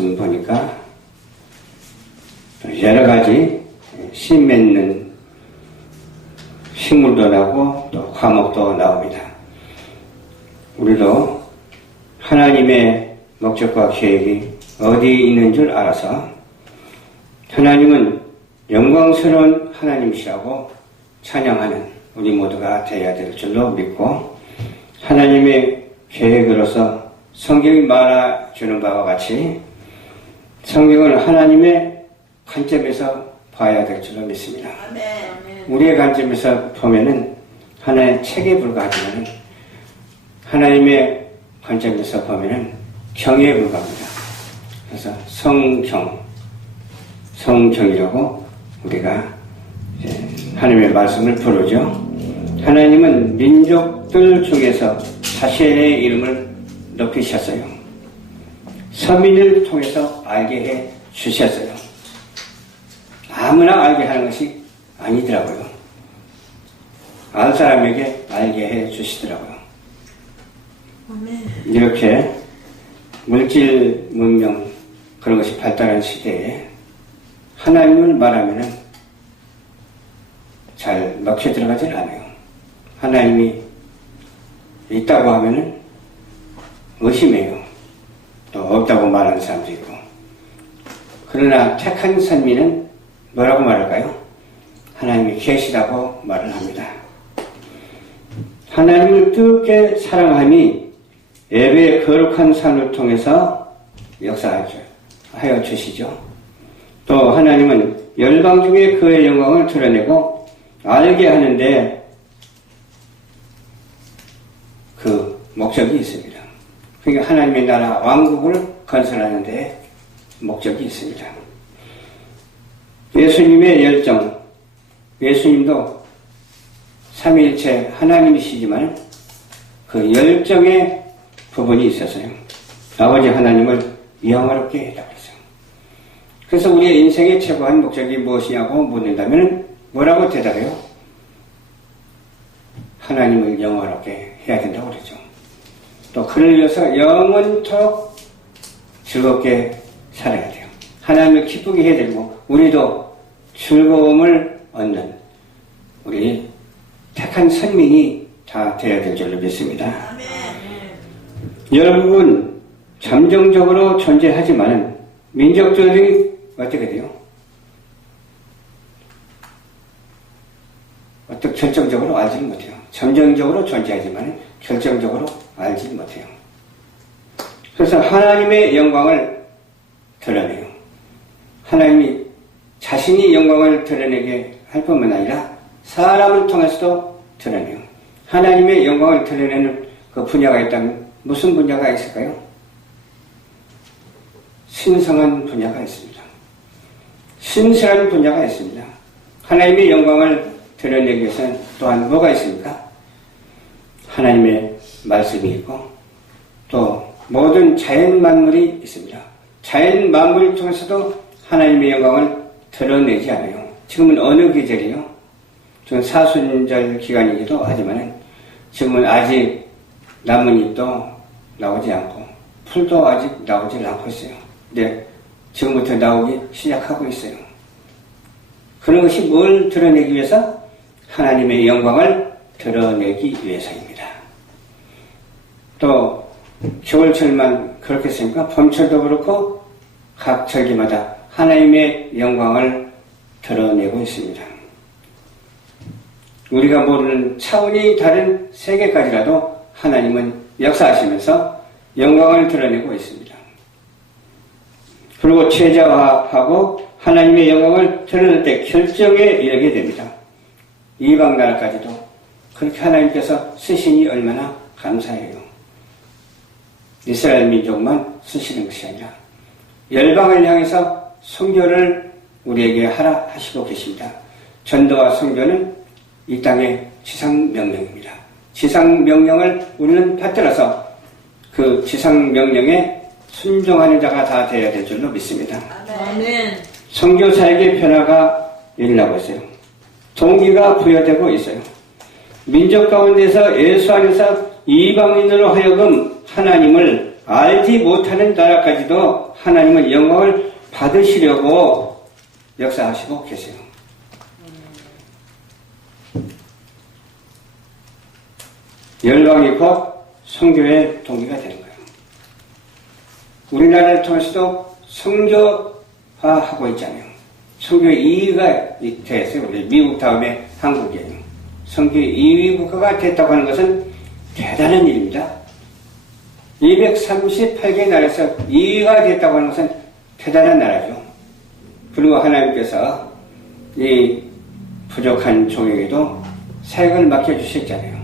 말씀 보니까 여러 가지 씨 맺는 식물도 나오고 또 과목도 나옵니다. 우리도 하나님의 목적과 계획이 어디에 있는 줄 알아서 하나님은 영광스러운 하나님이시라고 찬양하는 우리 모두가 되어야 될 줄로 믿고, 하나님의 계획으로서 성경이 말해주는 바와 같이 성경을 하나님의 관점에서 봐야 될 줄로 믿습니다. 우리의 관점에서 보면은 하나의 책에 불과하지만 하나님의 관점에서 보면은 경에 불과합니다. 그래서 성경이라고 우리가 하나님의 말씀을 부르죠. 하나님은 민족들 중에서 자신의 이름을 높이셨어요. 서민을 통해서 알게 해 주셨어요. 아무나 알게 하는 것이 아니더라고요. 알 사람에게 알게 해 주시더라고요. 이렇게 물질 문명 그런 것이 발달한 시대에 하나님을 말하면은 잘 먹혀 들어가질 않아요. 하나님이 있다고 하면은 의심해요. 또 없다고 말하는 사람도 있고. 그러나 택한 선민은 뭐라고 말할까요? 하나님이 계시다고 말을 합니다. 하나님을 뜨겁게 사랑함이 예배의 거룩한 삶을 통해서 역사하여 주시죠. 또 하나님은 열방 중에 그의 영광을 드러내고 알게 하는데 그 목적이 있습니다. 그러니까 하나님의 나라 왕국을 건설하는 데 목적이 있습니다. 예수님의 열정, 예수님도 삼위일체 하나님이시지만 그 열정의 부분이 있었어요. 아버지 하나님을 영화롭게 해달라고 했어요. 그래서 우리의 인생의 최고한 목적이 무엇이냐고 묻는다면 뭐라고 대답해요? 하나님을 영화롭게 해야 된다고 그러죠. 또 그를 위해서 영원토록 즐겁게 살아야 돼요. 하나님을 기쁘게 해야 되고 우리도 즐거움을 얻는 우리 택한 선민이 다 되어야 될 줄로 믿습니다. 여러분 잠정적으로 존재하지만 민족들이 어떻게 돼요? 어떻게 결정적으로 알지는 못해요. 잠정적으로 존재하지만 결정적으로 알지는 못해요. 그래서 하나님의 영광을 드러내요. 하나님이 자신이 영광을 드러내게 할 뿐만 아니라 사람을 통해서도 드러내요. 하나님의 영광을 드러내는 그 분야가 있다면 무슨 분야가 있을까요? 신성한 분야가 있습니다. 신실한 분야가 있습니다. 하나님의 영광을 드러내기 위해서는 또한 뭐가 있습니까? 하나님의 말씀이 있고 또 모든 자연 만물이 있습니다. 자연 만물을 통해서도 하나님의 영광을 드러내지 않아요. 지금은 어느 계절이요? 지금 사순절 기간이기도 하지만 지금은 아직 나뭇잎도 나오지 않고 풀도 아직 나오지 않고 있어요. 근데 지금부터 나오기 시작하고 있어요. 그런 것이 뭘 드러내기 위해서? 하나님의 영광을 드러내기 위해서입니다. 또 겨울철만 그렇겠습니까? 봄철도 그렇고 각 절기마다 하나님의 영광을 드러내고 있습니다. 우리가 모르는 차원이 다른 세계까지라도 하나님은 역사하시면서 영광을 드러내고 있습니다. 그리고 최저화하고 하나님의 영광을 드러낼 때 결정에 이르게 됩니다. 이방 나라까지도 그렇게 하나님께서 쓰시니 얼마나 감사해요. 이스라엘 민족만 쓰시는 것이 아니라 열방을 향해서 선교를 우리에게 하라 하시고 계십니다. 전도와 선교는 이 땅의 지상명령입니다. 지상명령을 우리는 받들어서 그 지상명령에 순종하는 자가 다 되어야 될 줄로 믿습니다. 아멘. 선교사에게 변화가 일어나고 있어요. 동기가 부여되고 있어요. 민족 가운데서 예수 안에서 이방인으로 하여금 하나님을 알지 못하는 나라까지도 하나님은 영광을 받으시려고 역사하시고 계세요. 열방이 곧 선교의 동기가 되는 거예요. 우리나라를 통해서도 선교화하고 있잖아요. 선교의 2위가 됐어요. 미국 다음에 한국이에요. 선교의 2위 국가가 됐다고 하는 것은 대단한 일입니다. 238개 나라에서 2위가 됐다고 하는 것은 대단한 나라죠. 그리고 하나님께서 이 부족한 종에게도 사역을 맡겨주셨잖아요.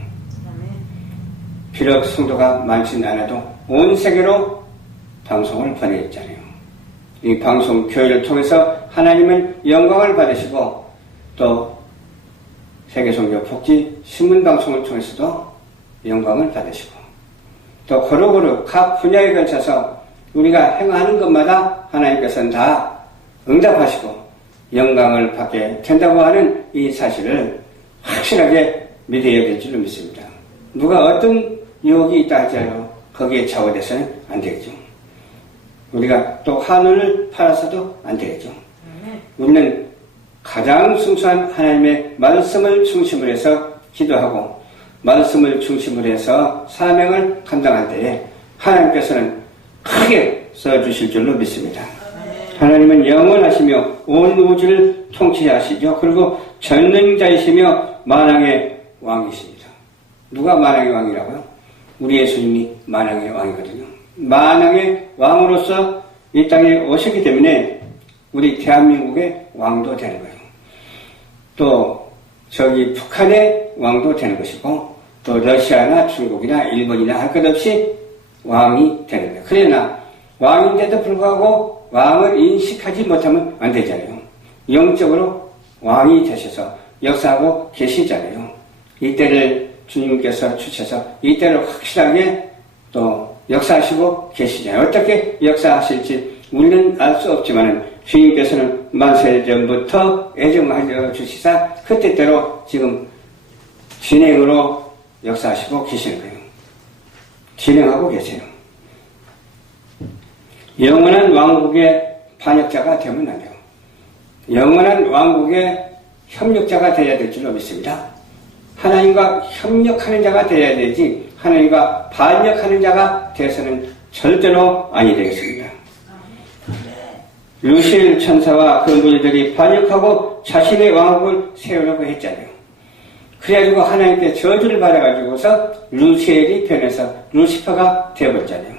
비록 성도가 많지는 않아도 온 세계로 방송을 보내있잖아요. 이 방송 교회를 통해서 하나님은 영광을 받으시고 또 세계선교 복지 신문방송을 통해서도 영광을 받으시고 또 고루고루 각 분야에 걸쳐서 우리가 행하는 것마다 하나님께서는 다 응답하시고 영광을 받게 된다고 하는 이 사실을 확실하게 믿어야 될 줄로 믿습니다. 누가 어떤 유혹이 있다 할지라도 거기에 좌우돼서는 안 되겠죠. 우리가 또 한우를 팔아서도 안 되겠죠. 우리는 가장 순수한 하나님의 말씀을 중심으로 해서 기도하고 말씀을 중심으로 해서 사명을 감당할 때에 하나님께서는 크게 써주실 줄로 믿습니다. 하나님은 영원하시며 온 우주를 통치하시죠. 그리고 전능자이시며 만왕의 왕이십니다. 누가 만왕의 왕이라고요? 우리 예수님이 만왕의 왕이거든요. 만왕의 왕으로서 이 땅에 오셨기 때문에 우리 대한민국의 왕도 되는 거예요. 또 저기 북한의 왕도 되는 것이고 또 러시아나 중국이나 일본이나 할 것 없이 왕이 되는 거예요. 그러나 왕인데도 불구하고 왕을 인식하지 못하면 안 되잖아요. 영적으로 왕이 되셔서 역사하고 계시잖아요. 이때를 주님께서 주셔서 이때를 확실하게 또 역사하시고 계시잖아요. 어떻게 역사하실지 우리는 알 수 없지만 주님께서는 만세 전부터 애정하여 주시사 그때대로 지금 진행으로 역사하시고 계시는 거예요. 진행하고 계세요. 영원한 왕국의 반역자가 되면 안 돼요. 영원한 왕국의 협력자가 되어야 될 줄로 믿습니다. 하나님과 협력하는 자가 되어야 되지 하나님과 반역하는 자가 되어서는 절대로 아니 되겠습니다. 루시엘 천사와 그 무리들이 반역하고 자신의 왕국을 세우려고 했잖아요. 그래가지고 하나님께 저주를 받아가지고서 루시엘이 변해서 루시퍼가 되어버렸잖아요.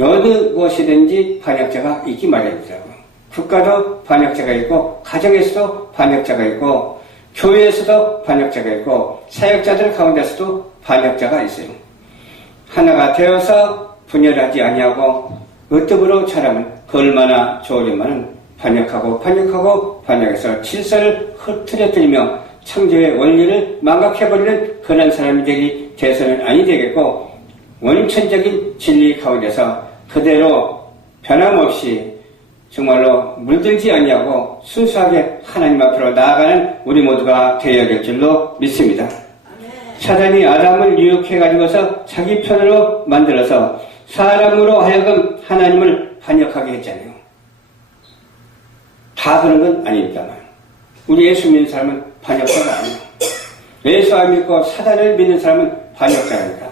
어느 곳이든지 반역자가 있기 마련이더라고요. 국가도 반역자가 있고 가정에서도 반역자가 있고 교회에서도 반역자가 있고 사역자들 가운데서도 반역자가 있어요. 하나가 되어서 분열하지 아니하고 으뜸으로 자라면 그 얼마나 좋으려면 반역해서 질서를 흐트러뜨리며 창조의 원리를 망각해버리는 그런 사람들이 돼서는 아니 되겠고 원천적인 진리 가운데서 그대로 변함없이 정말로 물들지 아니하고 순수하게 하나님 앞으로 나아가는 우리 모두가 되어야 될 줄로 믿습니다. 사단이 아담을 유혹해가지고서 자기 편으로 만들어서 사람으로 하여금 하나님을 반역하게 했잖아요. 다 그런 건 아닙니다만 우리 예수 믿는 사람은 반역자가 아니에요. 예수 안 믿고 사단을 믿는 사람은 반역자입니다.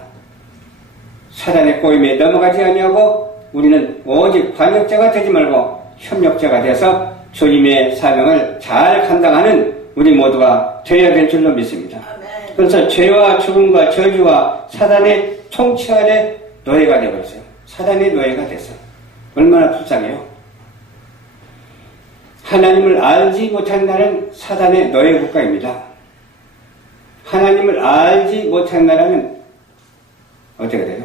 사단의 꼬임에 넘어가지 아니하고 우리는 오직 반역자가 되지 말고 협력자가 돼서 주님의 사명을 잘 감당하는 우리 모두가 되어야 될 줄로 믿습니다. 그래서 죄와 죽음과 저주와 사단의 통치 아래 노예가 되어버렸어요. 사단의 노예가 됐어요. 얼마나 불쌍해요. 하나님을 알지 못한 나라는 사단의 노예 국가입니다. 하나님을 알지 못한 나라는 어떻게 돼요?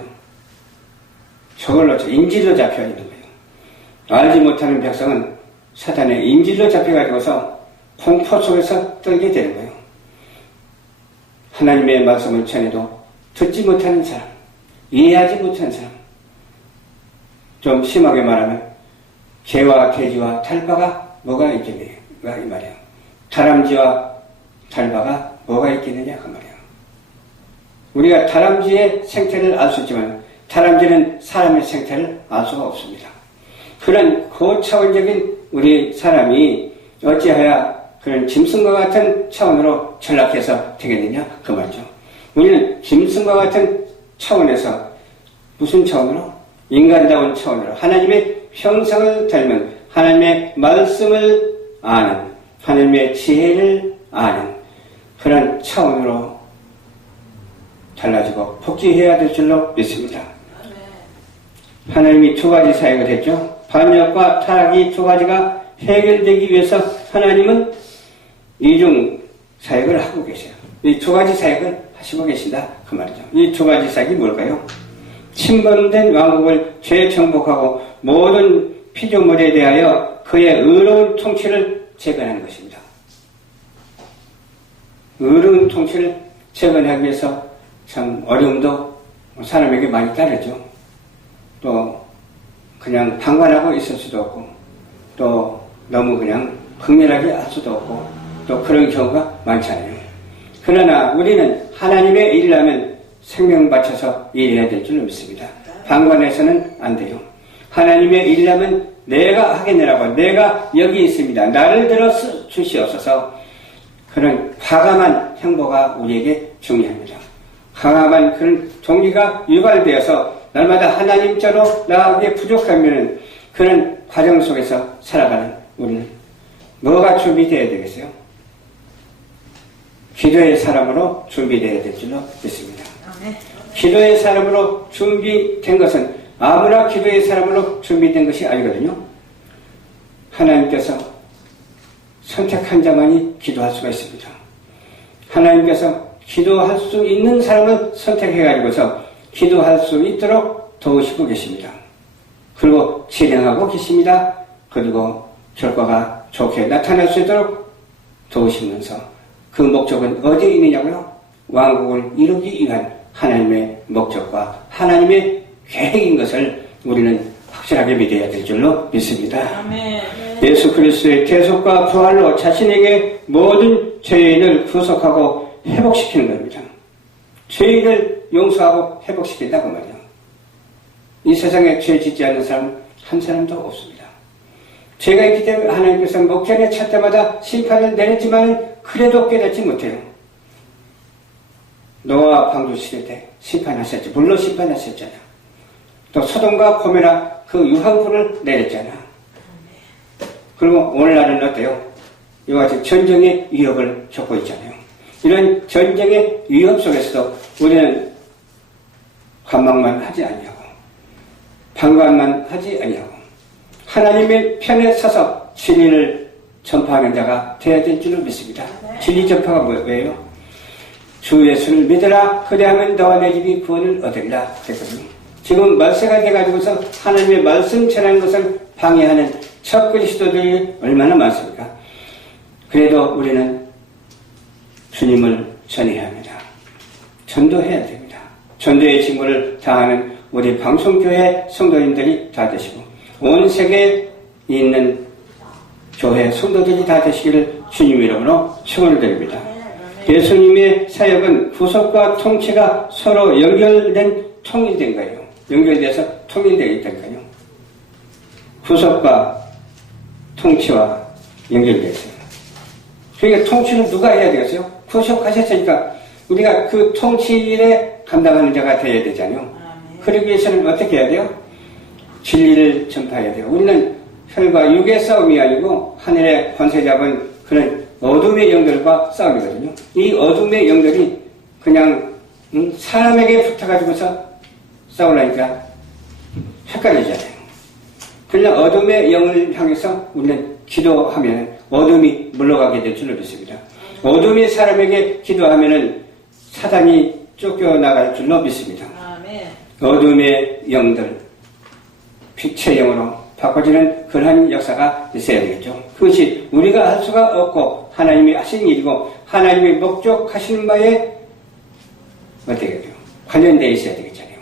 저걸로 인질로 잡혀 있는 거예요. 알지 못하는 백성은 사단의 인질로 잡혀가지고서 공포 속에서 떨게 되는 거예요. 하나님의 말씀을 전해도 듣지 못하는 사람, 이해하지 못하는 사람, 좀 심하게 말하면 개와 돼지와 달바가 뭐가 있겠느냐 이 말이에요. 다람쥐와 달바가 뭐가 있겠느냐 그 말이에요. 우리가 다람쥐의 생태를 알 수 있지만 다람쥐는 사람의 생태를 알 수가 없습니다. 그런 고차원적인 우리 사람이 어찌하여 그런 짐승과 같은 차원으로 전락해서 되겠느냐 그 말이죠. 우리는 짐승과 같은 차원에서 무슨 차원으로? 인간다운 차원으로 하나님의 형상을 닮은 하나님의 말씀을 아는 하나님의 지혜를 아는 그런 차원으로 달라지고 복귀해야 될 줄로 믿습니다. 하나님이 두 가지 사역을 했죠. 반역과 타락이 두 가지가 해결되기 위해서 하나님은 이중 사역을 하고 계세요. 이 두 가지 사역을 하시고 계신다 그 말이죠. 이 두 가지 사역이 뭘까요? 침범된 왕국을 재정복하고 모든 피조물에 대하여 그의 의로운 통치를 재건하는 것입니다. 의로운 통치를 재건하기 위해서 참 어려움도 사람에게 많이 따르죠. 또 그냥 방관하고 있을 수도 없고 또 너무 그냥 극렬하게 할 수도 없고 또 그런 경우가 많잖아요. 그러나 우리는 하나님의 일이라면 생명 바쳐서 일해야 될 줄 믿습니다. 방관해서는 안 돼요. 하나님의 일이라면 내가 하겠느라고 내가 여기 있습니다. 나를 들어 주시옵소서. 그런 과감한 행보가 우리에게 중요합니다. 과감한 그런 동기가 유발되어서 날마다 하나님께로 나아가게 부족하면 그런 과정 속에서 살아가는 우리는 뭐가 준비되어야 되겠어요? 기도의 사람으로 준비되어야 될 줄로 믿습니다. 기도의 사람으로 준비된 것은 아무나 기도의 사람으로 준비된 것이 아니거든요. 하나님께서 선택한 자만이 기도할 수가 있습니다. 하나님께서 기도할 수 있는 사람을 선택해가지고서 기도할 수 있도록 도우시고 계십니다. 그리고 진행하고 계십니다. 그리고 결과가 좋게 나타날 수 있도록 도우시면서 그 목적은 어디에 있느냐고요? 왕국을 이루기 위한 하나님의 목적과 하나님의 계획인 것을 우리는 확실하게 믿어야 될 줄로 믿습니다. 아멘. 예수 그리스도의 대속과 부활로 자신에게 모든 죄인을 구속하고 회복시키는 겁니다. 죄인을 용서하고 회복시킨다고 말이에요. 이 세상에 죄 짓지 않는 사람은 한 사람도 없습니다. 죄가 있기 때문에 하나님께서 목전에 찰 때마다 심판을 내렸지만 그래도 깨닫지 못해요. 노아 방주 시대 때 심판하셨죠. 물로 심판하셨잖아요. 또 소돔과 고메라 그 유황불을 내렸잖아. 그리고 오늘날은 어때요? 이와 같이 전쟁의 위협을 겪고 있잖아요. 이런 전쟁의 위협 속에서도 우리는 관망만 하지 아니하고 방관만 하지 아니하고 하나님의 편에 서서 진리를 전파하는 자가 되어야 될 줄을 믿습니다. 진리 전파가 뭐예요? 주 예수를 믿으라 그리하면 너와 내 집이 구원을 얻으리라 그랬거든요. 지금 말세가 돼가지고서 하나님의 말씀 전하는 것을 방해하는 첫 그리스도들이 얼마나 많습니까? 그래도 우리는 주님을 전해야 합니다. 전도해야 됩니다. 전도의 직무를 다하는 우리 방송교회 성도님들이 다 되시고 온 세계에 있는 교회 성도들이 다 되시기를 주님 이름으로 축원을 드립니다. 예수님의 사역은 구속과 통치가 서로 연결된 통일된 거예요. 연결돼서 통일되어 있다니까요. 구속과 통치와 연결되어 있어요. 그러니까 통치는 누가 해야 되겠어요? 구속하셨으니까 우리가 그 통치에 감당하는 자가 되어야 되잖아요. 그러기 위해서는 어떻게 해야 돼요? 진리를 전파해야 돼요. 우리는 혈과 육의 싸움이 아니고 하늘의 권세 잡은 그런 어둠의 영들과 싸움이거든요. 이 어둠의 영들이 그냥 사람에게 붙어가지고서 싸우려니까 헷갈리잖아요. 그냥 어둠의 영을 향해서 우리는 기도하면 어둠이 물러가게 될 줄로 믿습니다. 어둠이 사람에게 기도하면 사단이 쫓겨나갈 줄로 믿습니다. 어둠의 영들, 빛의 영으로 바꿔지는 그러한 역사가 있어야 되겠죠. 그것이 우리가 할 수가 없고 하나님이 하신 일이고 하나님이 목적하시는 바에 어떻게 돼요? 관련되어 있어야 되겠잖아요.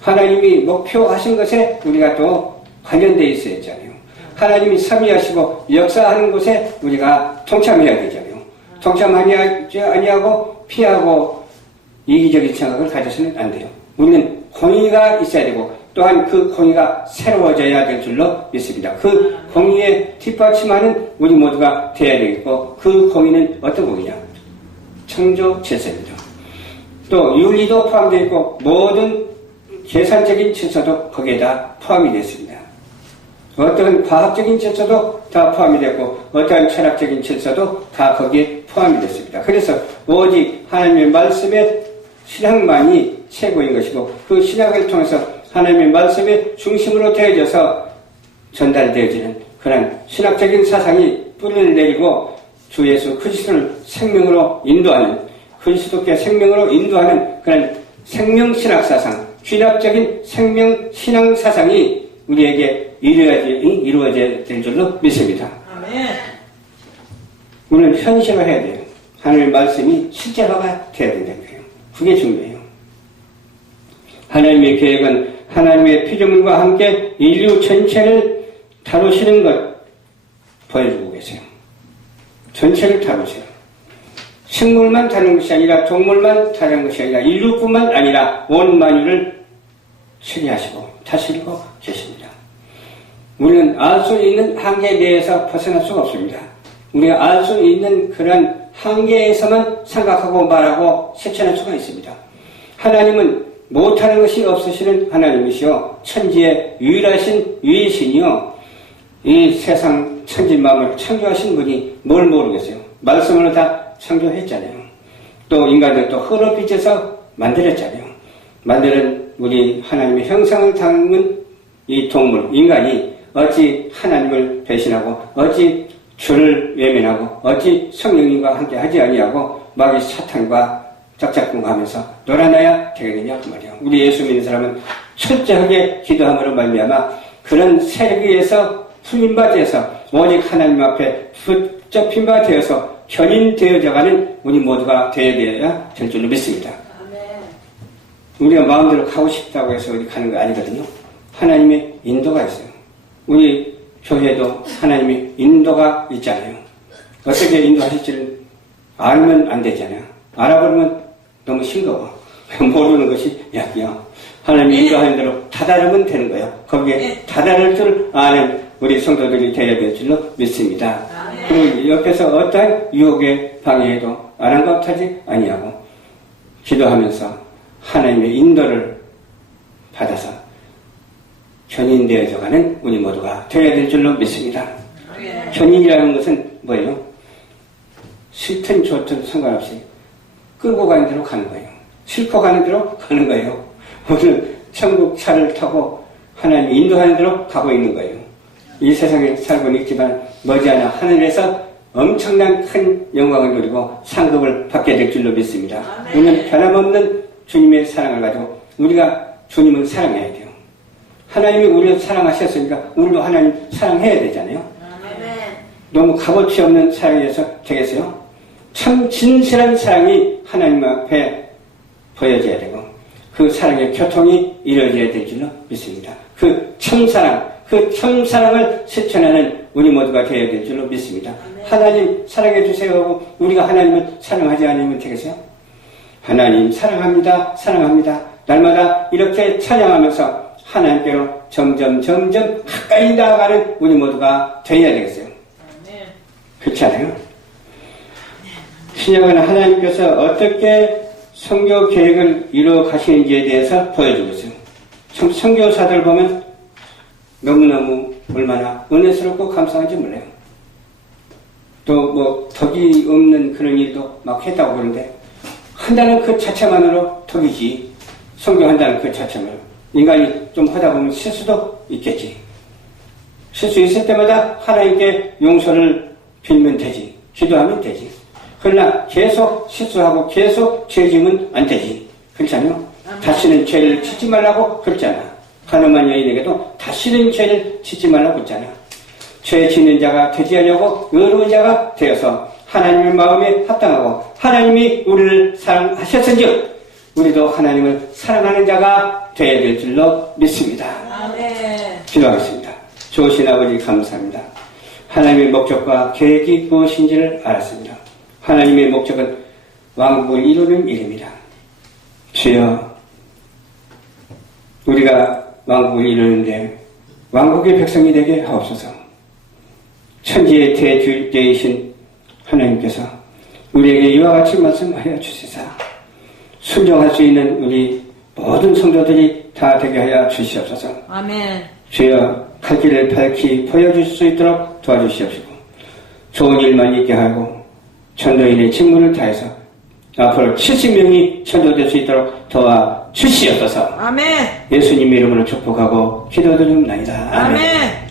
하나님이 목표하신 것에 우리가 또 관련되어 있어야 되잖아요. 하나님이 참여하시고 역사하는 곳에 우리가 동참해야 되잖아요. 동참하지 아니하고 피하고 이기적인 생각을 가져서는 안 돼요. 우리는 공의가 있어야 되고 또한 그 공의가 새로워져야 될 줄로 믿습니다. 그 공의에 뒷받침하는 우리 모두가 되어야 되겠고 그 공의는 어떤 공의냐? 창조 질서입니다. 또 윤리도 포함되어 있고 모든 계산적인 질서도 거기에다 포함이 되어 있습니다. 어떤 과학적인 질서도 다 포함이 되고 어떤 철학적인 질서도 다 거기에 포함이 됐습니다. 그래서 오직 하나님의 말씀의 신학만이 최고인 것이고 그 신학을 통해서 하나님의 말씀의 중심으로 되어져서 전달되어지는 그런 신학적인 사상이 뿌리를 내리고 주 예수 그리스도를 생명으로 인도하는 그리스도께 생명으로 인도하는 그런 생명신학 사상, 귀납적인 생명신앙 사상이 우리에게 이루어져야 될 줄로 믿습니다. 아멘. 우리는 현실화해야 돼요. 하나님의 말씀이 실제화가 돼야 된다는 거예요. 그게 중요해요. 하나님의 계획은 하나님의 피조물과 함께 인류 전체를 다루시는 것 보여주고 계세요. 전체를 다루세요. 식물만 다루는 것이 아니라 동물만 다루는 것이 아니라 인류뿐만 아니라 온 만유를 치리하시고 다스리고 계십니다. 우리는 알 수 있는 한계 내에서 벗어날 수가 없습니다. 우리가 알 수 있는 그런 한계에서만 생각하고 말하고 실천할 수가 있습니다. 하나님은 못하는 것이 없으시는 하나님이시요 천지의 유일하신 유일신이요 이 세상 천지만물을 창조하신 분이 뭘 모르겠어요. 말씀으로 다 창조했잖아요. 또 인간들도 흙으로 빚어서 만들었잖아요. 만드는 우리 하나님의 형상을 담은 이 동물, 인간이 어찌 하나님을 배신하고 어찌 주를 외면하고 어찌 성령님과 함께 하지 아니하고 마귀 사탄과 짝짝꿍하면서 놀아나야 되겠느냐 그 말이에요. 우리 예수 믿는 사람은 철저하게 기도함으로 말미암아 그런 세력에 의해서 풀림바 되어서 오직 하나님 앞에 붙잡힌 바 되어서 견인되어져가는 우리 모두가 되어야 될 줄로 믿습니다. 우리가 마음대로 가고 싶다고 해서 어디 가는 거 아니거든요. 하나님의 인도가 있어요. 우리 교회도 하나님의 인도가 있잖아요. 어떻게 인도하실지를 알면 안 되잖아요. 알아보면 너무 싱거워. 모르는 것이 약이야. 하나님이 인도하는 대로 다다르면 되는 거예요. 거기에 다다를 줄 아는 우리 성도들이 되어야 될 줄로 믿습니다. 그리고 옆에서 어떠한 유혹에 방해해도 아랑곳하지 아니하고 기도하면서 하나님의 인도를 받아서 견인되어져가는 우리 모두가 되어야 될 줄로 믿습니다. 견인이라는 것은 뭐예요? 싫든 좋든 상관없이 끌고 가는 대로 가는 거예요. 싣고 가는 대로 가는 거예요. 오늘 천국 차를 타고 하나님 인도하는 대로 가고 있는 거예요. 이 세상에 살고 있지만 머지않아 하늘에서 엄청난 큰 영광을 누리고 상급을 받게 될 줄로 믿습니다. 우리는 변함없는 주님의 사랑을 가지고 우리가 주님을 사랑해야 돼요. 하나님이 우리를 사랑하셨으니까 우리도 하나님 사랑해야 되잖아요. 너무 값어치 없는 사랑이어서 되겠어요? 참 진실한 사랑이 하나님 앞에 보여져야 되고 그 사랑의 교통이 이루어져야 될 줄로 믿습니다. 그 참사랑을 실천하는 우리 모두가 되어야 될 줄로 믿습니다. 하나님 사랑해 주세요 하고 우리가 하나님을 사랑하지 않으면 되겠어요? 하나님 사랑합니다. 사랑합니다. 날마다 이렇게 찬양하면서 하나님께로 점점 가까이 나아가는 우리 모두가 되어야 되겠어요. 그렇지 않아요? 신약은 하나님께서 어떻게 선교 계획을 이루어 가시는지에 대해서 보여주고 있어요. 선교사들 보면 너무너무 얼마나 은혜스럽고 감사한지 몰라요. 또 뭐 덕이 없는 그런 일도 막 했다고 그러는데 한다는 그 자체만으로 덕이지. 선교한다는 그 자체만으로. 인간이 좀 하다 보면 실수도 있겠지. 실수 있을 때마다 하나님께 용서를 빌면 되지. 기도하면 되지. 그러나 계속 실수하고 계속 죄 지으면 안 되지. 그렇잖아요? 다시는 죄를 짓지 말라고 그랬잖아. 가늠한 여인에게도 다시는 죄를 짓지 말라고 그랬잖아. 죄 짓는 자가 되지 않으려고 의로운 자가 되어서 하나님의 마음에 합당하고 하나님이 우리를 사랑하셨은즉 우리도 하나님을 사랑하는 자가 되어야 될 줄로 믿습니다. 기도하겠습니다. 좋으신 아버지 감사합니다. 하나님의 목적과 계획이 무엇인지를 알았습니다. 하나님의 목적은 왕국을 이루는 일입니다. 주여 우리가 왕국을 이루는데 왕국의 백성이 되게 하옵소서. 천지의 대주제이신 하나님께서 우리에게 이와 같이 말씀하여 주시사 순종할 수 있는 우리 모든 성도들이 다 되게 하여 주시옵소서. 아멘. 주여 갈 길을 밝히 보여주실 수 있도록 도와주시옵시고 좋은 일만 있게 하고 전도인의 직무를 다해서 앞으로 70명이 천도될 수 있도록 도와주시옵소서. 아멘. 예수님 이름으로 축복하고 기도드립니다. 아멘.